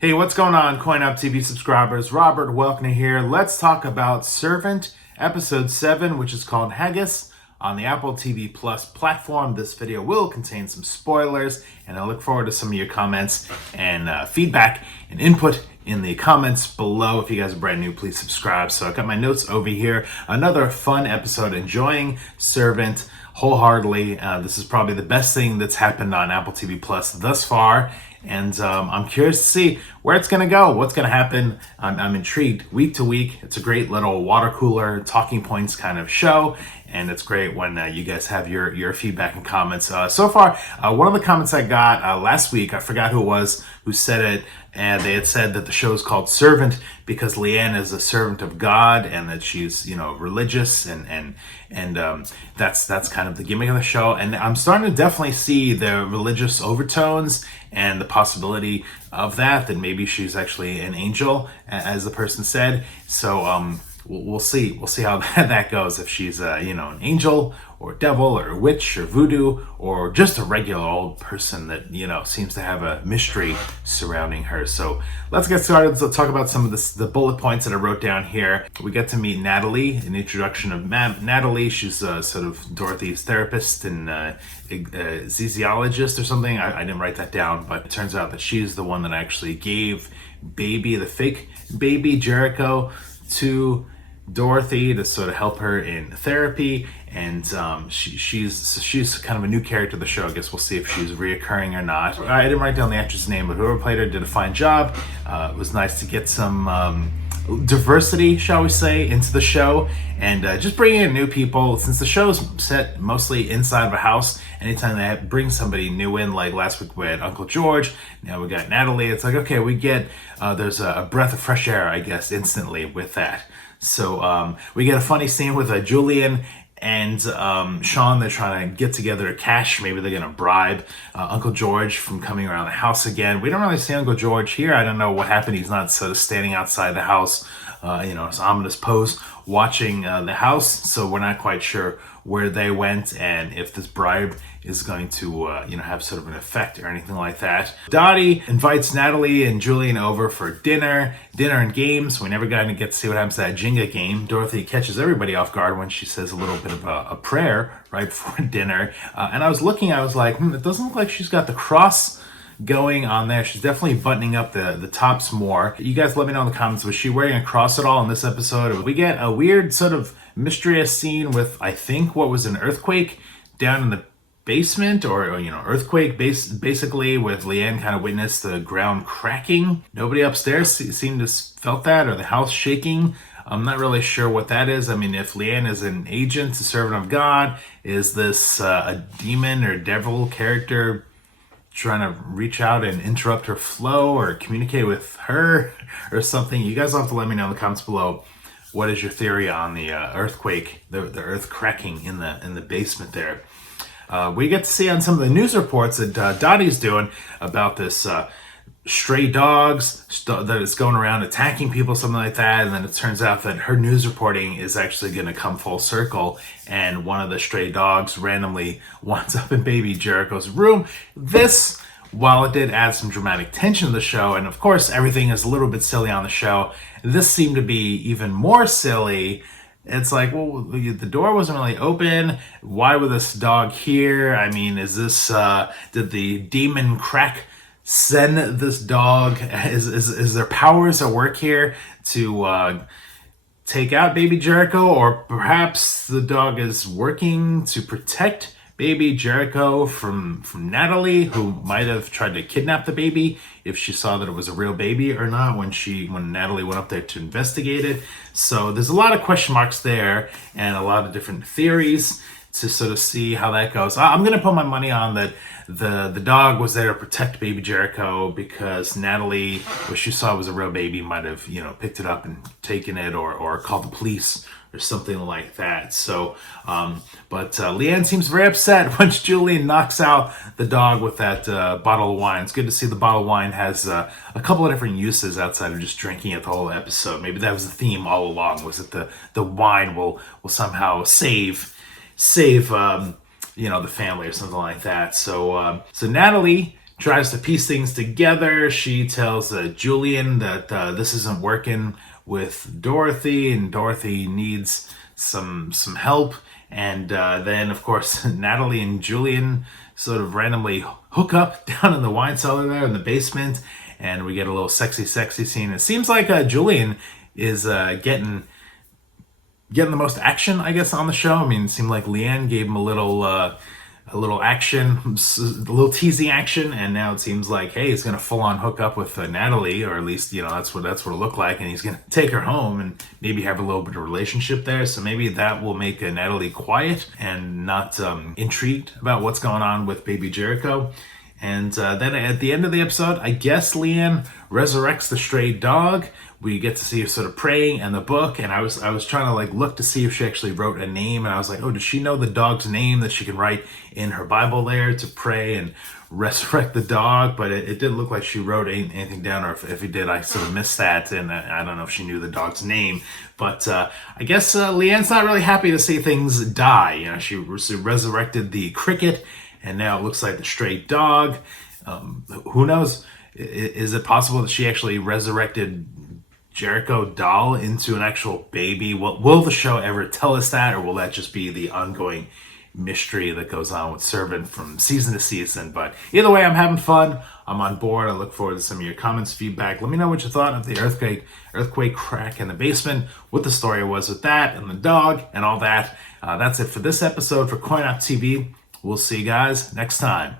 Hey, what's going on, CoinOpTV subscribers? Robert Welkner here. Let's talk about Servant, Episode 7, which is called Haggis, on the Apple TV Plus platform. This video will contain some spoilers, and I look forward to some of your comments and feedback and input in the comments below. If you guys are brand new, please subscribe. So I've got my notes over here. Another fun episode, enjoying Servant wholeheartedly. This is probably the best thing that's happened on Apple TV Plus thus far. And I'm curious to see where it's going to go, what's going to happen. I'm intrigued week to week. It's a great little water cooler, talking points kind of show. And it's great when you guys have your feedback and comments. So far, one of the comments I got last week, I forgot who it was who said it, and they had said that the show is called Servant because Leanne is a servant of God and that she's, religious and that's kind of the gimmick of the show. And I'm starting to definitely see the religious overtones and the possibility of that maybe she's actually an angel, as the person said. So we'll see how that goes, if she's an angel or devil or witch or voodoo or just a regular old person that seems to have a mystery surrounding her. So let's get started. Let's talk about some of the bullet points that I wrote down here. We get to meet Natalie, an introduction of Natalie. She's sort of Dorothy's therapist and anesthesiologist or something. I didn't write that down, but it turns out that she's the one that actually gave the fake baby Jericho to Dorothy to sort of help her in therapy, and she's kind of a new character of the show. I guess we'll see if she's reoccurring or not. I didn't write down the actress' name, but whoever played her did a fine job. It was nice to get some diversity, shall we say, into the show, and just bringing in new people. Since the show's set mostly inside of a house, anytime they bring somebody new in, like last week we had Uncle George, now we got Natalie, it's like, okay, we get there's a breath of fresh air, I guess, instantly with that. So we get a funny scene with Julian and Sean. They're trying to get together cash. Maybe they're going to bribe Uncle George from coming around the house again. We don't really see Uncle George here. I don't know what happened. He's not sort of standing outside the house, his ominous pose, watching the house. So we're not quite sure where they went and if this bribe is going to have sort of an effect or anything like that. Dottie invites Natalie and Julian over for dinner and games. We never got to get to see what happens to that Jenga game. Dorothy catches everybody off guard when she says a little bit of a prayer right before dinner. And I was like, it doesn't look like she's got the cross going on there. She's definitely buttoning up the tops more. You guys let me know in the comments, was she wearing a cross at all in this episode? We get a weird sort of mysterious scene with, I think, what was an earthquake down in the basement, or earthquake basically, with Leanne kind of witnessed the ground cracking. Nobody upstairs seemed to felt that, or the house shaking. I'm not really sure what that is. I mean, if Leanne is an agent, a servant of God, is this a demon or devil character trying to reach out and interrupt her flow or communicate with her or something? You guys will have to let me know in the comments below. What is your theory on the earthquake, the earth cracking in the basement there? We get to see on some of the news reports that Dottie's doing about this stray dogs that is going around attacking people, something like that. And then it turns out that her news reporting is actually going to come full circle, and one of the stray dogs randomly winds up in baby Jericho's room. This, while it did add some dramatic tension to the show, and of course everything is a little bit silly on the show, this seemed to be even more silly. It's like, well, the door wasn't really open. Why was this dog here? I mean, is this, did the demon crack send this dog? Is there powers at work here to take out baby Jericho? Or perhaps the dog is working to protect baby Jericho from Natalie, who might have tried to kidnap the baby if she saw that it was a real baby or not when Natalie went up there to investigate it. So there's a lot of question marks there and a lot of different theories to sort of see how that goes. I'm going to put my money on that the dog was there to protect baby Jericho, because Natalie, what she saw was a real baby, might have, picked it up and taken it or called the police or something like that. So, but Leanne seems very upset when Julian knocks out the dog with that bottle of wine. It's good to see the bottle of wine has a couple of different uses outside of just drinking it the whole episode. Maybe that was the theme all along, was that the wine will somehow save the family or something like that. So Natalie tries to piece things together. She tells Julian that this isn't working with Dorothy, and Dorothy needs some help. And then, of course, Natalie and Julian sort of randomly hook up down in the wine cellar there in the basement, and we get a little sexy scene. It seems like Julian is getting the most action, I guess, on the show. I mean, it seemed like Leanne gave him a little action, a little teasing action, and now it seems like, hey, he's gonna full on hook up with Natalie, or at least, you know, that's what it looked like, and he's gonna take her home and maybe have a little bit of relationship there. So maybe that will make Natalie quiet and not intrigued about what's going on with baby Jericho. And then at the end of the episode, I guess Leanne resurrects the stray dog. We get to see her sort of praying in the book, and I was trying to like look to see if she actually wrote a name, and I was like, oh, does she know the dog's name that she can write in her Bible there to pray and resurrect the dog? But it didn't look like she wrote anything down, or if it did, I sort of missed that, and I don't know if she knew the dog's name. But I guess Leanne's not really happy to see things die. You know, she resurrected the cricket, and now it looks like the stray dog. Who knows? Is it possible that she actually resurrected Jericho doll into an actual baby? Will the show ever tell us that, or will that just be the ongoing mystery that goes on with Servant from season to season? But either way, I'm having fun. I'm on board. I look forward to some of your comments, feedback. Let me know what you thought of the earthquake crack in the basement, what the story was with that and the dog and all that. That's it for this episode for CoinOpTV. We'll see you guys next time.